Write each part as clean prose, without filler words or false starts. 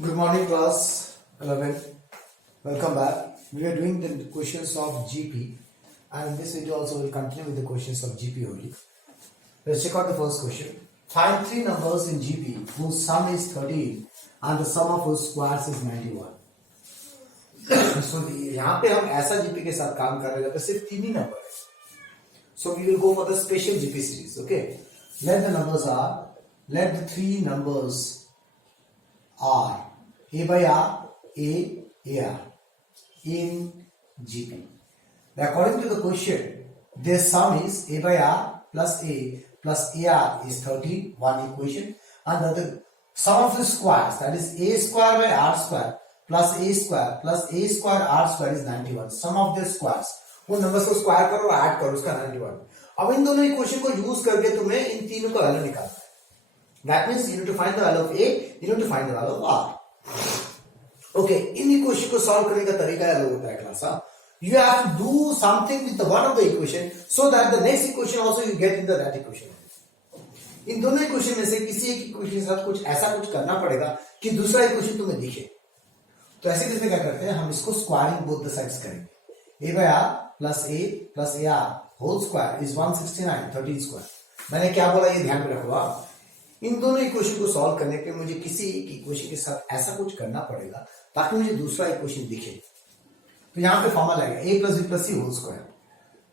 Good morning, class 11. Welcome back. We are doing the questions of GP, and in this video also we'll continue with the questions of GP only. Let's check out the first question. Find three numbers in GP whose sum is 13 and the sum of whose squares is 91. So यहाँ पे हम ऐसा GP के साथ काम कर रहे हैं सिर्फ तीन ही नंबर है. So we will go for the special GP series. Okay. Let the three numbers are A by R, AR in GP. According to the question, their sum is A by R plus A plus AR is 13, one equation, and the sum of the squares, that is A square by R square plus A square R square is 91. Sum of the squares, वो numbers को square करो और add करो, उसका 91. अब इन दोनों equation को use करके तुम्हें इन तीनों का वैल्यू निकालना है. That means you need to find the value of A, you need to find the value of R. Okay, in equation को सॉल्व करने का तरीका अलग होता है class. You have to do something with the one of the equation so that the next equation also you get in the that equation. इन दोनों equation में से किसी एक इक्वेशन के साथ कुछ ऐसा करना पड़ेगा कि दूसरा इक्वेशन तुम्हें दिखे. तो ऐसे केस में क्या करते हैं, हम इसको स्क्वायरिंग बोथ द साइड्स करेंगे. A by R plus A plus AR whole square is 169, 13 square. मैंने क्या बोला ये ध्यान में रखो. इन दोनों इक्वेशन को सॉल्व करने के मुझे किसी एक इक्वेशन के साथ ऐसा कुछ करना पड़ेगा ताकि मुझे दूसरा इक्वेशन दिखे. तो यहां पे फॉर्मूला आएगा A plus B plus C whole square,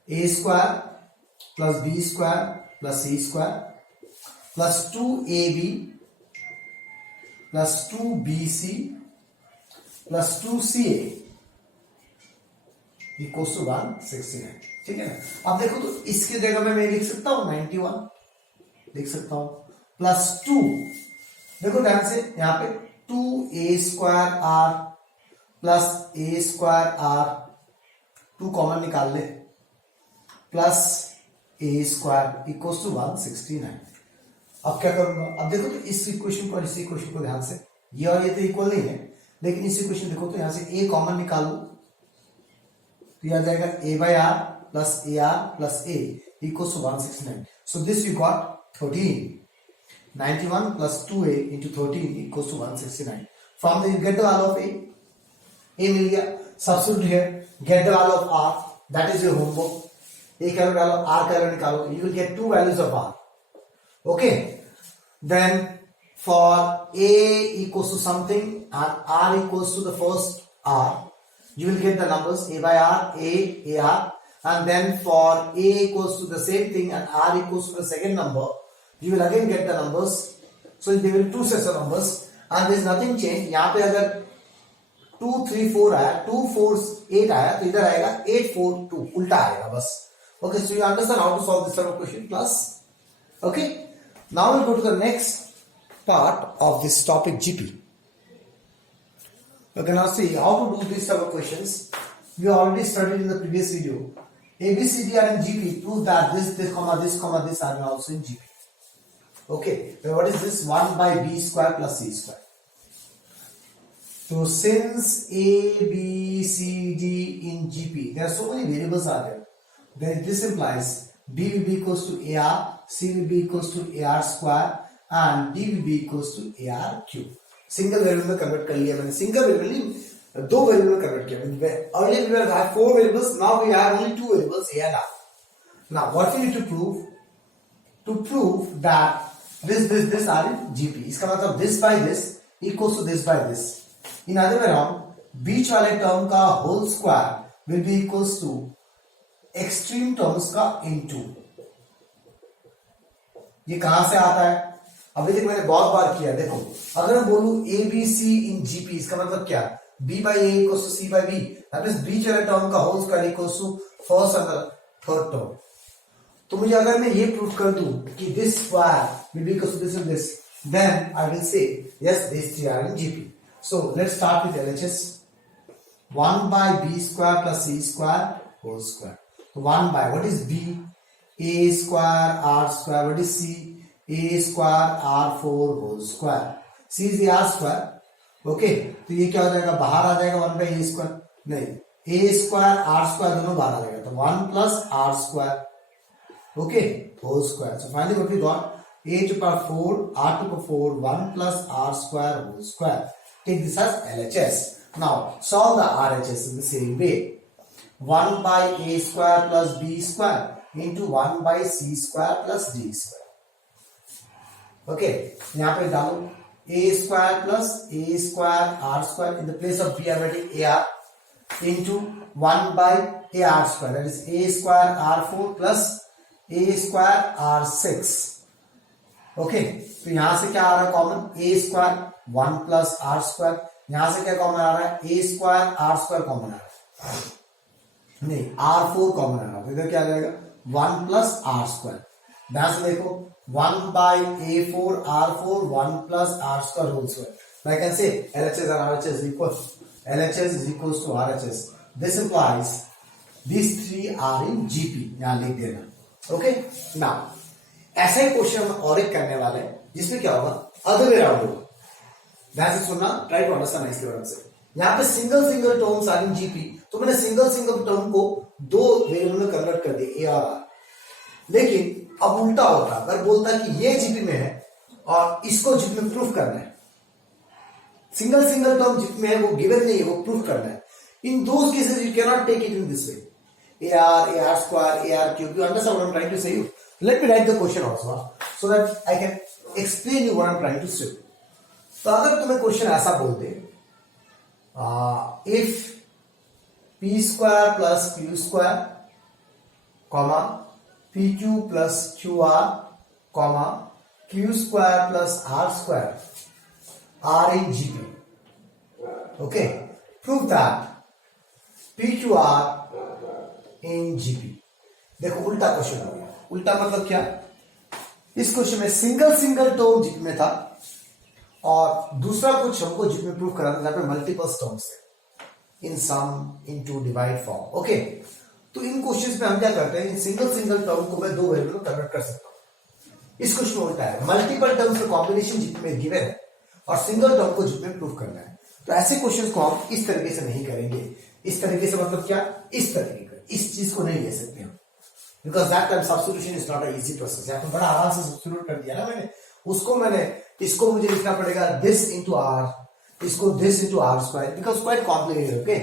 A square plus B square plus C square plus 2AB plus 2BC plus 2CA equals to 169. ठीक है ना. अब देखो तो इसकी जगह में मैं लिख सकता हूं 91 लिख सकता हूं प्लस 2. देखो ध्यान से यहां पे 2A square R plus A square R 2 common निकाल ले plus A square equals to 169. अब क्या करूंगा, अब देखो तो इस इक्वेशन को इस इक्वेशन को ध्यान से, ये और ये तो इक्वल नहीं है, लेकिन इस इक्वेशन देखो तो यहां से A कॉमन निकालो तो यह आ जाएगा A by R plus AR plus A equals to 169. So this you got 13. 91 plus 2A into 13 equals to 169. From there you get the value of A. A मिल गया. Substitute here. Get the value of R. That is your homework. A का value डालो, R का value निकालो. You will get two values of R. Okay. Then for A equals to something and R equals to the first R, you will get the numbers A by R, A, AR, and then for A equals to the same thing and R equals to the second number, you will again get the numbers. So there will be two sets of numbers and there is nothing changed. यहाँ पे अगर 2 3 4 आया, 2 4 8 आया, तो इधर आएगा 8 4 2, उल्टा आएगा बस. Okay, so you understand how to solve this sort of question, class? Okay, now we'll go to the next part of this topic, GP. Okay, now see how to do these type of questions. We already studied in the previous video. A, B, C, D are in GP. Prove that this comma this are also in GP. Okay, so what is this? 1 by B square plus C square. So since A, B, C, D in GP, there are so many variables are there. Then this implies B will be equals to AR, C will be equals to AR square, and D will be equals to AR cube. Single variable में convert कर लिया मैंने. Single variable नहीं, दो variable में convert किया. Earlier we had 4 variables, now we have only 2 variables A and R. Now what we need to prove? To prove that this are in GP. इसका मतलब this by this equals to this by this. In other way around, बीच वाले term का whole square will be equals to extreme terms का into. ये कहां से आता है? अभी तक मैंने बहुत बार किया. देखो अगर मैं बोलूं A B C in GP, इसका मतलब क्या? B by A equals to C by B. That means बीच वाले टर्म का whole square equals to first and third term. तो मुझे अगर मैं ये प्रूव कर दूं कि this square will be equals to this and this, then I will say yes this three are in GP. So let's start with LHS. 1 by B square plus C square whole square. 1 by what is B? A square R square. What is C? A square R4 whole square. C is the R square. Okay, तो ये क्या हो जाएगा, बाहर आ जाएगा 1 by A square. नहीं, A square R square दोनों बाहर आ जाएगा, तो 1 plus R square. Okay, whole square. So finally what we got, a to power 4, r to power 4, 1 plus r square whole square. Take this as LHS. Now solve the RHS in the same way. 1 by a square plus b square into 1 by c square plus d square. Okay, यहाँ पे डालो a square plus a square r square. In the place of b I am writing ar into 1 by ar square, that is a square r4 plus a square r6. Okay तो यहां से क्या आ रहा है common, A square 1 plus R square. यहां से क्या कॉमन आ रहा है, A square R square common आ रहा है, नहीं r4 कॉमन आ रहा है. तो इधर क्या आ जाएगा 1 प्लस आर स्क्वायर. ध्यान से देखो 1 by a4 r4 1 plus R square whole square. I can say LHS and RHS equal. LHS is equals to RHS. This implies these three are in GP. यहां लिख देना. ओके नाउ ऐसा ही question हम और एक करने वाले हैं जिसमें क्या होगा, अदर वे राउंड होगा. ध्यान से सुनना, ट्राई टू अंडरस्टैंड इसके बारे में. यहां पे single terms are in GP, तो मैंने सिंगल टर्म को दो वेरिएबल में कन्वर्ट कर दिया ए और आर. लेकिन अब उल्टा होता, अगर बोलता कि ये जीपी में है और इसको जीपी में प्रूफ करना है, सिंगल टर्म जीपी में है वो गिवन नहीं है, वो प्रूफ करना है. In those cases you can not take it in this way, AR square, AR cube. You understand what I'm trying to say? Let me write the question also so that I can explain you what I'm trying to say. तो अगर तुम्हें question ऐसा बोलते, if p square plus q square, comma pq plus qr, comma q square plus r square are in GP. Okay, prove that pqr in GP. देखो उल्टा question हो गया. उल्टा मतलब क्या, इस क्वेश्चन में सिंगल टर्म जीपी में था और दूसरा कुछ हमको जीपी में प्रूव करा था जहां पे मल्टीपल टर्म्स थे इन सम इनटू डिवाइड फॉर्म. ओके, तो इन क्वेश्चंस में हम क्या करते हैं, इन सिंगल टर्म को मैं दो वेरिएबल में कन्वर्ट कर सकता हूं. इस क्वेश्चन में उल्टा है, मल्टीपल टर्म्स का कॉम्बिनेशन जीपी में गिवन है और सिंगल टर्म को जीपी में प्रूव करना है. तो ऐसे क्वेश्चंस को हम इस तरीके से नहीं करेंगे. इस तरीके से मतलब क्या, इस तरीके का, इस चीज को नहीं ले सकते हम, because that time substitution is not a easy process. यहाँ पे बड़ा आराम से सब्स्टिट्यूट कर दिया ना मैंने, इसको मुझे लिखना पड़ेगा दिस इंटू आर, इसको this into R square, because quite complicated. Okay,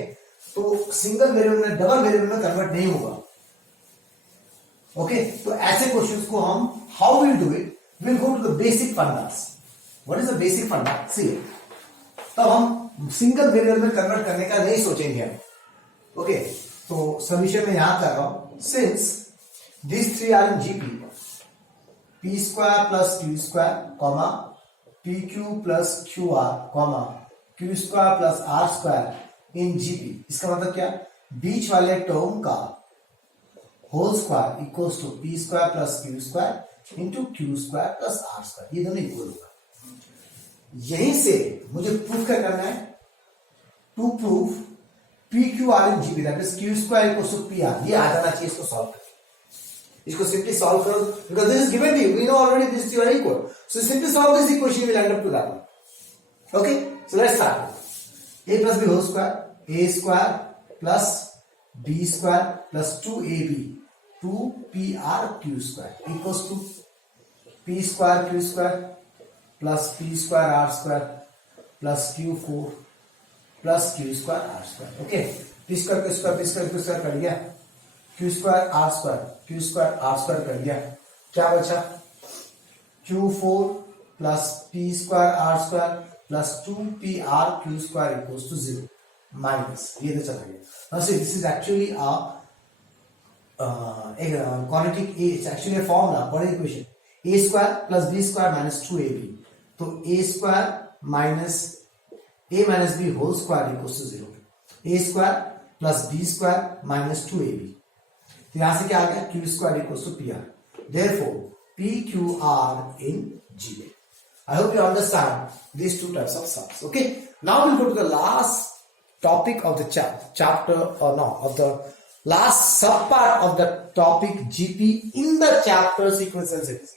तो सिंगल वेरिएबल में डबल वेरिएबल में कन्वर्ट नहीं होगा. ओके, तो ऐसे क्वेश्चंस को हम how will do it, will go to the basic fundas. What is the basic funda, see. तब हम सिंगल वेरिएबल में कन्वर्ट करने का नहीं सोचेंगे हम. ओके, तो सॉल्यूशन में यहां कर रहा हूं, since these three are in GP, p square plus q square, comma pq plus qr, comma q square plus r square in GP. इसका मतलब क्या, बीच वाले टर्म का whole square equals to p square plus q square into q square plus r square. ये दोनों equal होगा. यहीं से मुझे प्रूफ क्या करना है, to proof PQR in GP, that is q square equals to PR. ये आ जाना चाहिए. इसको सॉल्व करो, इसको सिंपली सॉल्व करो, because this is given to you, we know already this two are equal, so simply solve this equation, you will end up to that one. Okay, so let's start. A plus b whole square, a square plus b square plus 2ab 2prq square equals to p square q square plus p square r square plus q4 plus q square r square. Okay, p square q square p square q square cut गया, q square r square कर दिया. क्या बचा, q4 plus p square r square plus 2pr q square equals to 0 minus, ये तो चला गया. Now see, this is actually a quadratic, it's actually a formula for an equation. A square plus b square minus 2ab, तो a square minus a minus b whole square equals to 0. a square plus b square minus 2ab. तो यहां से क्या आ गया, q square equals to pr. Therefore, PQR in GP. I hope you understand these two types of sums. Okay. Now we'll go to the last topic of the chapter, or no, of the last subpart of the topic GP in the chapter sequence and series.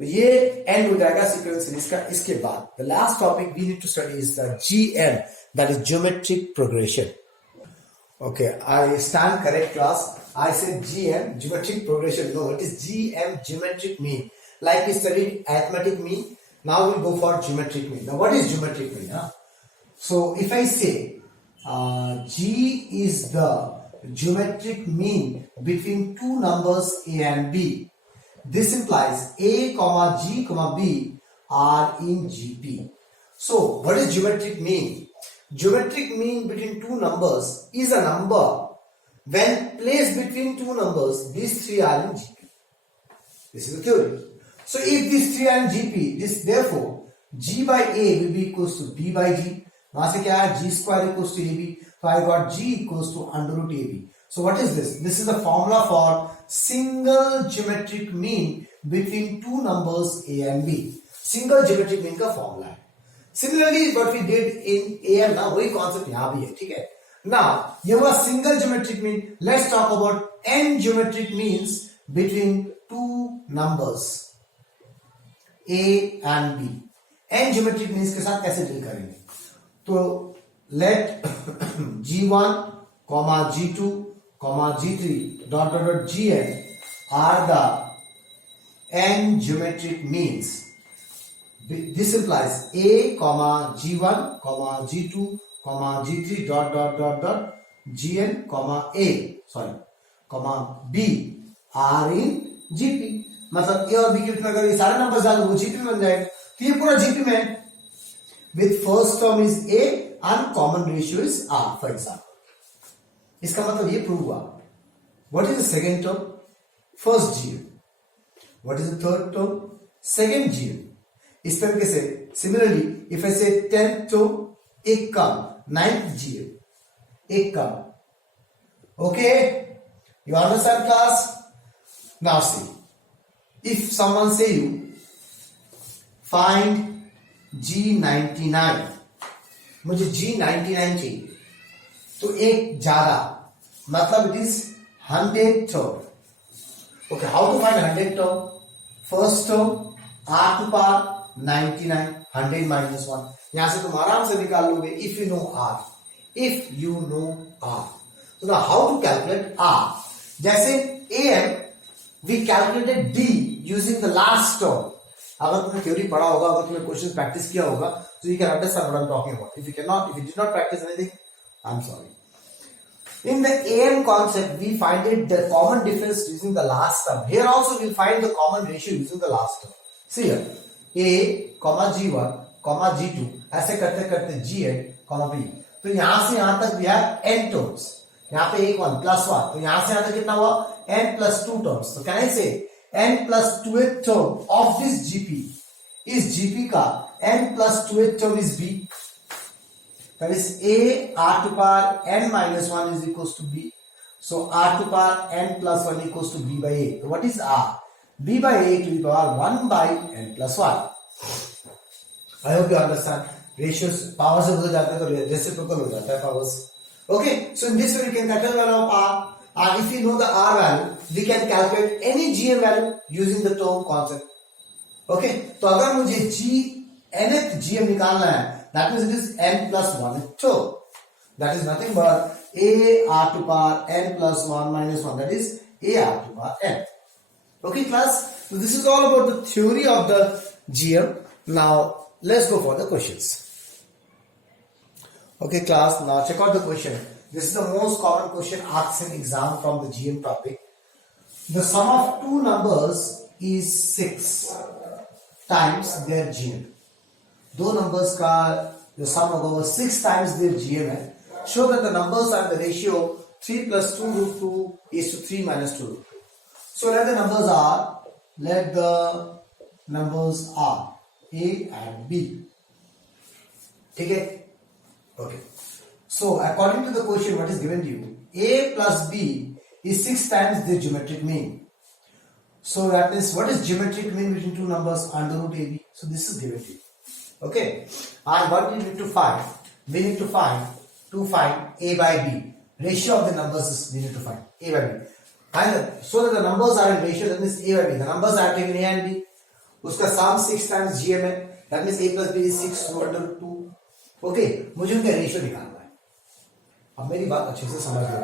तो ये end हो जाएगा sequence series का. इसके बाद the last topic we need to study is the GM, that is geometric progression. Okay, I stand correct class. I said GM, geometric progression. No, it is GM, geometric mean. Like we studied arithmetic mean, now we'll go for geometric mean. Now what is geometric mean? So if I say G is the geometric mean between two numbers A and B, this implies A, comma G, comma B are in GP. So what is geometric mean? Geometric mean between two numbers is a number when placed between two numbers, these three are in GP. This is the theory. So if these three are in GP, this therefore G by A will be equals to B by G. वहां से क्या है, G square equals to AB. So I got G equals to under root AB. So what is this? This is the formula for single geometric mean between two numbers A and B. Single geometric mean का formula है. Similarly, what we did in A and now वही concept यहाँ भी है, ठीक है? Now, ये हुआ single geometric mean. Let's talk about n geometric means between two numbers A and B. n geometric means के साथ कैसे डील करेंगे? तो let G1, G2, G3 dot dot dot Gn are the n geometric means. This implies A, G1, G2, G3 dot dot dot dot Gn, B are in GP. मतलब A और B के अगर ये सारे number डालो वो GP में बन जाएगा. तो ये पूरा GP में with first term is A and common ratio is R, for example. इसका मतलब ये प्रूव हुआ. What is the second term? First GM. What is the third term? Second GM. इस पर कैसे? Similarly, if I say 10th term, एक कम, 9th GM, एक कम. Okay? You understand, class? Now see. If someone say you find G99, मुझे G99 चाहिए, तो एक ज्यादा, मतलब it is 100th term. Okay, how to find 100th term? First term, R to power 99, 100 minus 1. यहां से तुम आराम से निकाल लोगे if you know R. If you know R. So now how to calculate R? जैसे AM, we calculated D using the last term. अगर तुमने थ्योरी पढ़ा होगा, अगर तुमने क्वेश्चन प्रैक्टिस किया होगा, so you can understand what I'm talking about. If you did not practice anything, I'm sorry. In the AM concept, we find it the common difference using the last term. Here also we'll find the common ratio using the last term. See here, A, G1, G2, ऐसे करते करते Gn, B. तो यहां से यहां तक we have n terms. यहाँ पे एक 1 plus 1, तो यहां से यहां तक कितना हुआ? n plus 2 terms. So can I say n plus 2th term of this GP is GP का n plus 2th term is B. That is A R to power n minus 1 is equals to B. So R to power n plus 1 equals to B by A. So what is R? B by A to the power 1 by n plus 1. I hope you understand. Ratios power से हो जाता है तो reciprocal हो जाता है powers. Okay, so in this way we can calculate the value of R. And if we know the R value, we can calculate any GM value using the term concept. Okay, तो अगर मुझे nth GM निकालना है, that means it is n plus 1th term. That is nothing but A R to power n plus 1 minus 1. That is A R to power n. Okay, class. So this is all about the theory of the GM. Now let's go for the questions. Okay, class. Now check out the question. This is the most common question asked in exam from the GM topic. The sum of two numbers is 6 times their GM. दो numbers का जो sum होगा वो 6 times their GM है. Show that the numbers are the ratio 3 plus 2 root 2 is to 3 minus 2 root 2. So let the numbers are A and B. Okay? Okay. So according to the question what is given to you, A plus B is 6 times the geometric mean. So that is, what is geometric mean between two numbers? Under root AB. So this is given to you. Okay. And what we need to find? We need to find A by B. Ratio of the numbers is we need to find A by B. And so that the numbers are in ratio, that means A by B. The numbers are taken A and B. उसका sum 6 times GM है. That means A plus B is 6 under root 2. Okay. मुझे उनका ratio निकालना है. अब मेरी बात अच्छे से समझ लो.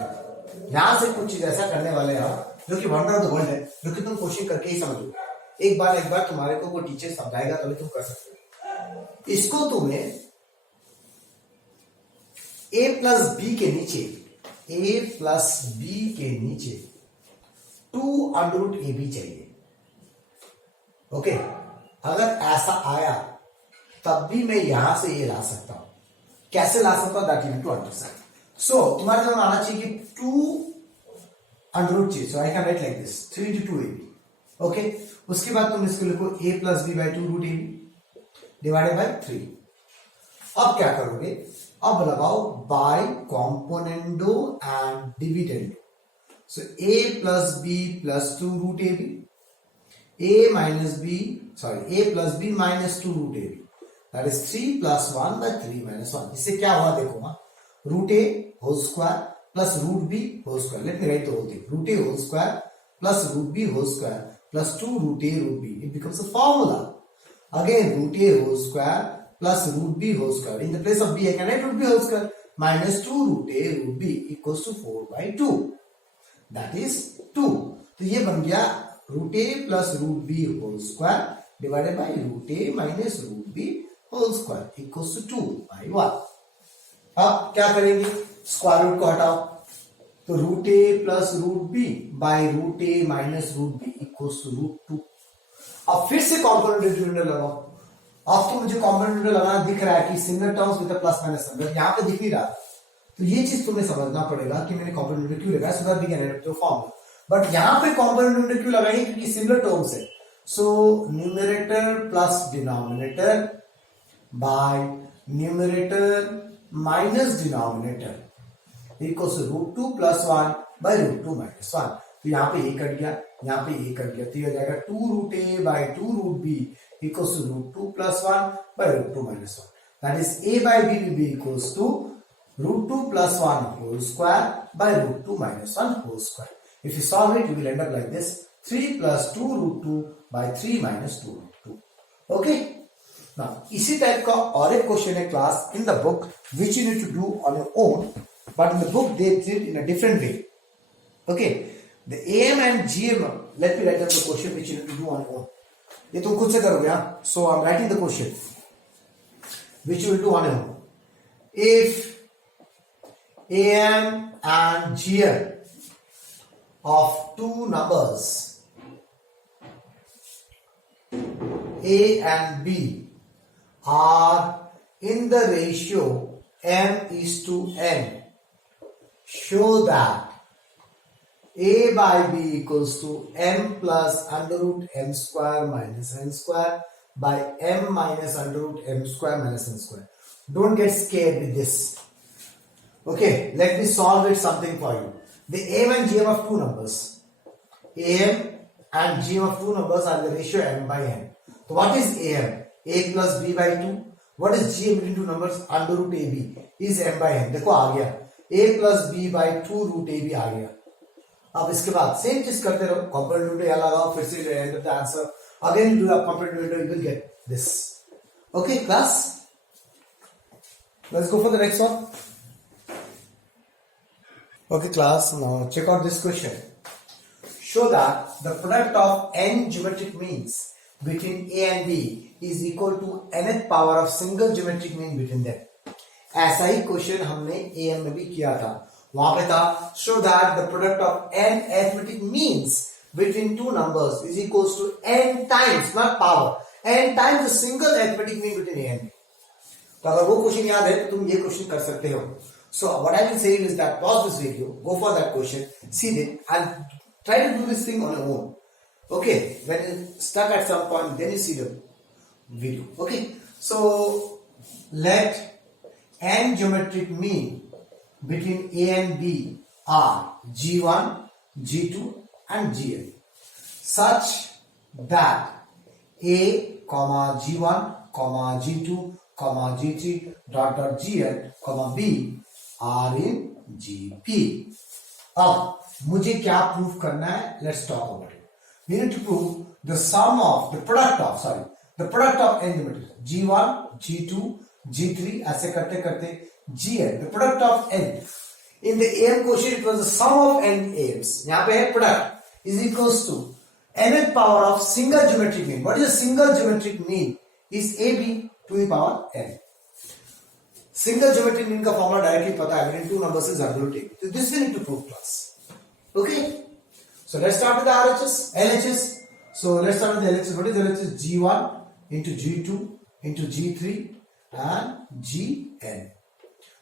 यहां से कुछ चीज ऐसा करने वाले हैं जो कि वंडर ऑफ द वर्ल्ड है, जो कि तुम कोशिश करके ही समझो. एक बार तुम्हारे को वो टीचर समझाएगा तभी तुम कर सकते हो. इसको तुम्हें a प्लस बी के नीचे, a प्लस बी के नीचे 2 अंडर रूट ए बी चाहिए। ओके, अगर ऐसा आया तब भी मैं यहां से ये ला सकता हूं। कैसे ला सकता हूं, that you need to understand. So तुम्हारे दिमाग में आना चाहिए कि 2 अंडर रूट चाहिए, so I can write like this 3 into 2 ab। Okay, उसके बाद तुम इसको लिखो a plus B by 2 root A B divided by 3। अब क्या करोगे, अब लगाओ by componendo and dividendo. So a plus B plus 2 root A B, a minus b, sorry, a plus b minus 2 root ab, that is 3 plus 1 by 3 minus 1। इससे क्या हुआ देखो ना, root a whole square plus root b whole square, let me write the whole thing, root a whole square plus root b whole square plus 2 root a root b, it becomes a formula। Again root a whole square plus root b whole square, in the place of b I can write root b whole square minus 2 root a root b equals to 4 by 2, that is 2। तो ये बन गया root A plus root B whole square divided by root A minus root B whole square equals to 2 by 1। अब क्या करेंगे, square root को हटाओ, तो root A plus root B by root A minus root B equals to root 2। अब फिर से component dividend लगाओ। अब तो मुझे कॉम्पोनेंट डिविडेंड लगाना दिख रहा है कि similar terms with plus minus number, यहां पे दिख नहीं रहा, तो ये चीज तुम्हें समझना पड़ेगा कि मैंने कॉम्पोनेंट डिविडेंड क्यों लगाया, so that we can write the formula. But यहां पे कॉम्पोनेंट डिविडेंड क्यों लगाएंगे, क्योंकि सिमिलर टर्म्स है। So numerator plus denominator by numerator minus denominator equals to root 2 plus 1 by root 2 minus 1। तो यहां पे ये कट गया, यहां पे ये कट गया, तो ये हो जाएगा 2 root A by 2 root B equals to root 2 plus 1 by root 2 minus 1, that is a by b will be equals to root 2 plus 1 whole square by root 2 minus 1 whole square। If you solve it, you will end up like this, 3 plus 2 root 2 by 3 minus 2 root 2। Okay? Now, इसी type का और एक question है class in the book which you need to do on your own, but in the book they did it in a different way। Okay? The AM and GM, let me write down the question which you need to do on your own। ये तुम खुद से करोगे, हाँ? So I'm writing the question which you will do on your own। If AM and GM of two numbers A and B are in the ratio m is to n, show that A by B equals to m plus under root m square minus n square by m minus under root m square minus n square। Don't get scared with this। Okay, let me solve it something for you। The AM and GM of two numbers, AM and GM of two numbers are the ratio m by n। So what is AM? A plus B by 2। What is GM between two numbers? Under root AB is m by n। देखो आ गया, A plus B by 2 root AB आ गया। अब इसके बाद same चीज करते रहो, component dividend यहाँ लगाओ, फिर से end of the answer again you do a component dividend, you will get this। Okay class, let's go for the next one। Okay class, now check out this question। Show that the product of n geometric means between A and B is equal to nth power of single geometric mean between them। ऐसा ही question हमने AM में भी किया था, वहां पे था show that the product of n arithmetic means between two numbers is equals to n times, not power, n times the single arithmetic mean between A and B। तो अगर वो क्वेश्चन याद है तो तुम ये क्वेश्चन कर सकते हो। So what I will say is that pause this video, go for that question, see it, and try to do this thing on your own। Okay, when you stuck at some point, then you see the video। Okay, so let n geometric mean between A and B are G1, G2, and Gn, such that A, G1, G2, G3, Gn, B are in GP। अब मुझे क्या prove करना है, let's talk about it. We need to prove the sum of the product of n geometry, G1, G2, G3 ऐसे करते करते Gn, the product of n। In the AM question it was the sum of n AMs, यहाँ पे है product is equals to nth power of single geometric mean। What is a single geometric mean? Is AB to the power n। Single geometric mean का formula directly पता है, within 2 numbers is zero take. So this we need to prove class. Okay, so let's start with the RHS, LHS. So let's start with the LHS. What is LHS? G1 into G2 into G3 and Gn.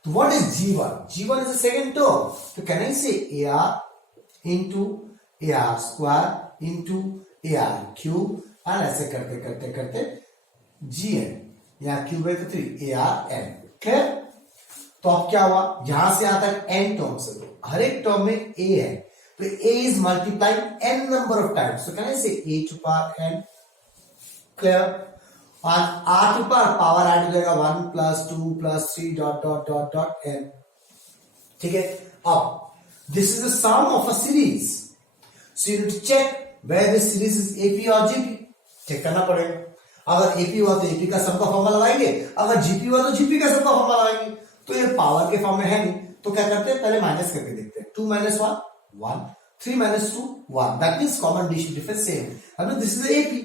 So what is G1? G1 is the second term. So can I say AR into AR square into AR cube and ऐसे करते करते करते Gn, यहाँ cube है तो 3 ARn. Clear? तो अब क्या हुआ, यहां से यहां तक n टर्म्स है, तो हर एक टर्म में a है, तो a is multiplying n number of times. So can I say a to power n. Clear? और r टू पावर ऐड हो जाएगा 1 plus 2 plus 3 dot dot dot dot n. ठीक है? अब this is the sum of a series, so you need to check where this series is AP और GP. चेक करना पड़ेगा. अगर एपी हुआ तो एपी का सम का फॉर्मूला लगाएंगे, अगर जीपी हुआ तो जीपी का सम का फॉर्मूला लगाएंगे. तो ये पावर के फॉर्म में है नहीं, तो क्या करते हैं, पहले माइनस करके देखते हैं. 2 minus 1 1, 3 minus 2 1. That means common difference same. अब दिस इज एपी,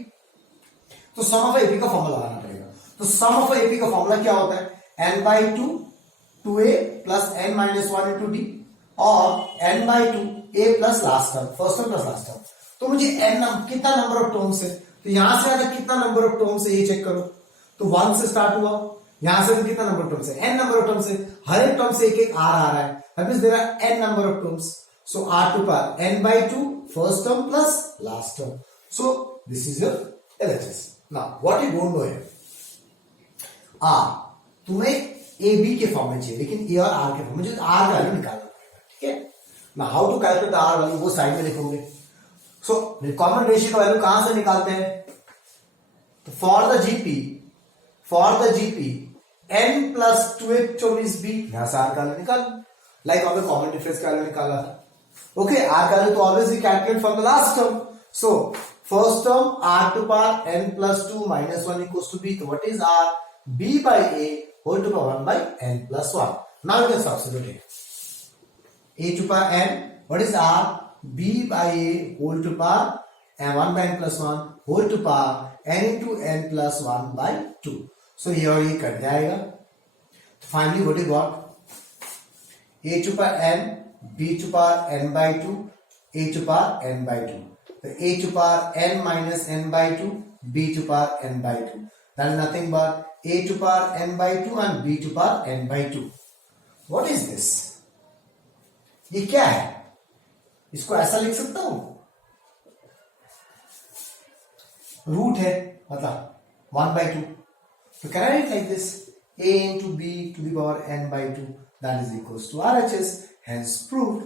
तो सम ऑफ एपी का फॉर्मूला लगाना पड़ेगा. तो सम ऑफ एपी का फॉर्मूला क्या होता है, n/2 2a plus n minus 1 into d और n/2 a plus last term, first term plus last term. तो मुझे n कितना नंबर ऑफ टर्म्स है, तो यहां से आगे कितना नंबर ऑफ टर्म्स है ये चेक करो. तो 1 से स्टार्ट हुआ, यहां से भी कितना नंबर ऑफ टर्म्स है, n नंबर ऑफ टर्म्स है, हर एक टर्म से एक एक r आ रहा है. That means there are n number of terms. So r to power n/2 first term plus last term. So this is your LHS. Now what you don't know here, r तुम्हें a b के form में चाहिए, लेकिन a और r के form में, मुझे r का वैल्यू निकालना पड़ेगा. ठीक है? Now how to calculate the r value, वो साइड में लिखोगे. सो कॉमन रेशियो का वैल्यू कहां से निकालते हैं, तो for the GP n plus 2a 24b, यहां से r का वैल्यू निकाल, लाइक हमने कॉमन डिफरेंस का वैल्यू निकाला था. ओके, r का वैल्यू तो always we calculate from the last term. So first term r to power n plus 2 minus 1 equals to b. तो what is r, b by a whole to power 1 by n plus 1. Now you can substitute it. a to power n, what is r, b by a whole to power 1 by n plus 1 whole to power n into n plus 1 by 2. So ये और ये cut जाएगा. तो finally what you got, a to power n, b to power n by 2, a to power n by 2. So a to power n minus n by 2, b to power n by 2. That is nothing but a to power n by 2 and b to power n by 2. What is this? ये क्या है, इसको ऐसा लिख सकता हूं, root है, मतलब 1 by 2. तो can I right like this, a into b to the power n by 2, that is equals to RHS, hence proved.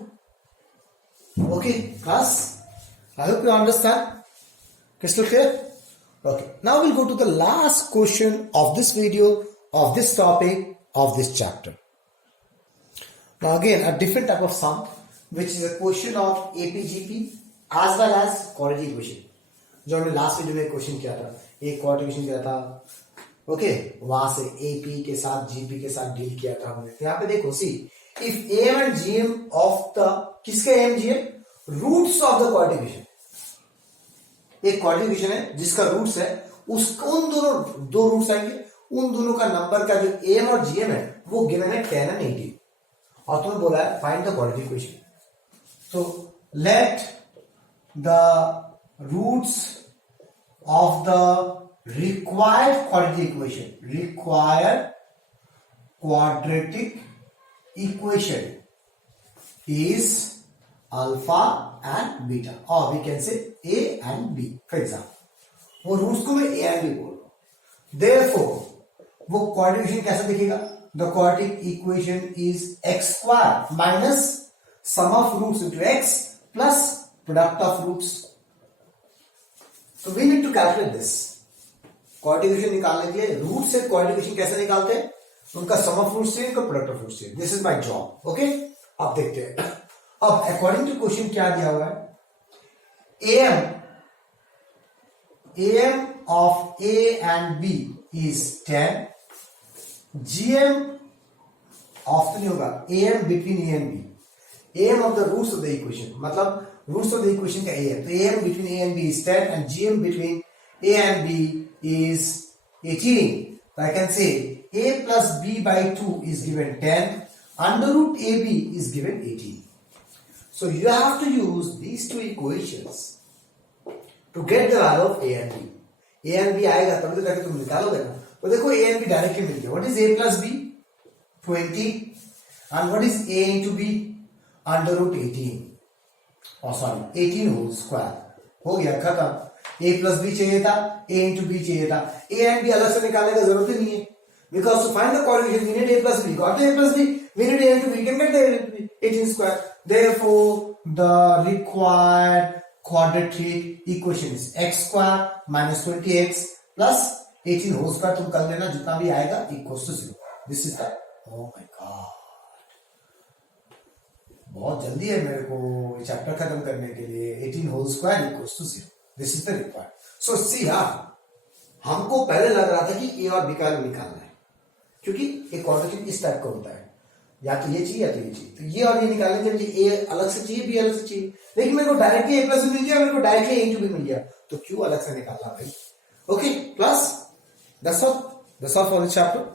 Okay class, I hope you understand. Crystal clear? Okay, now we'll go to the last question of this video, of this topic, of this chapter. Now again, a different type of sum, which is a question of APGP as well as quadratic equation. जो हमने last video में question किया था, एक quadratic equation किया था. Okay, वहां से AP के साथ GP के साथ डील किया था हमने. यहाँ पे देखो, see if AM and GM of the, किसके AM GM, roots of the quadratic equation. एक क्वाड्रेटिक इक्वेशन है जिसका रूट्स है, उसको उन दोनों दो रूट्स आएंगे, उन दोनों का नंबर का जो AM और GM है वो गिवन है 10 and 18. और तुम्हें बोला है फाइंड द क्वाड्रेटिक इक्वेशन. तो let the roots of the required quadratic equation is alpha and beta, or we can say A and B. For example, वो रूट्स को मैं A and B बोल रहा हूं. Therefore, वो क्वाड्रेटिक इक्वेशन कैसा दिखेगा, the quadratic equation is x square minus sum of roots into x plus product of roots. So we need to calculate this. Quadratic equation निकालने के लिए रूट से quadratic equation कैसे निकालते हैं, उनका sum of roots से, उनका product of roots से. This is my job. Okay? अब देखते हैं. अब अकॉर्डिंग टू क्वेश्चन क्या दिया हुआ है, AM of A and B is 10. GM of तो नहीं होगा, AM between A and B. AM of the roots of the equation, मतलब roots of the equation का A है, तो AM between A and B is 10 and GM between A and B is 18. So I can say a plus b by 2 is given 10, under root ab is given 18. So you have to use these two equations to get the value of a and b. a and b आएगा तभी तो जाके तुम निकालोगे ना. तो देखो a and b directly मिल गया. What is a plus b? 20. And what is a into b? Under root 18. Oh sorry, 18 whole square. हो गया खत्म. a plus b चाहिए था, a into b चाहिए था. a and b अलग से निकालने का जरूरत ही नहीं है. Because to find the coefficient we need a plus b. Got the a plus b? We need a into b. We can get the a into b. 18 square. Therefore, the required quadratic equation is x square minus 20x plus 18 whole square. तुम कर लेना जितना भी आएगा equals to 0. This is the, oh my god, बहुत जल्दी है मेरे को चैप्टर खत्म करने के लिए. 18 whole square equals to 0. This is the required. So see यार, हमको पहले लग रहा था कि a और b का निकालना है, क्योंकि एक क्वाड्रेटिक इस टाइप का होता है, या तो ये चाहिए या तो ये चाहिए. तो ये और ये निकालने के लिए a अलग से चाहिए, b अलग से चाहिए. लेकिन मेरे को डायरेक्टली a प्लस मिल गया, मेरे को डायरेक्टली a इंटू b मिल गया, तो q अलग से निकालना भाई. Okay, plus that's all for this chapter.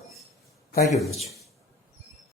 Thank you very much.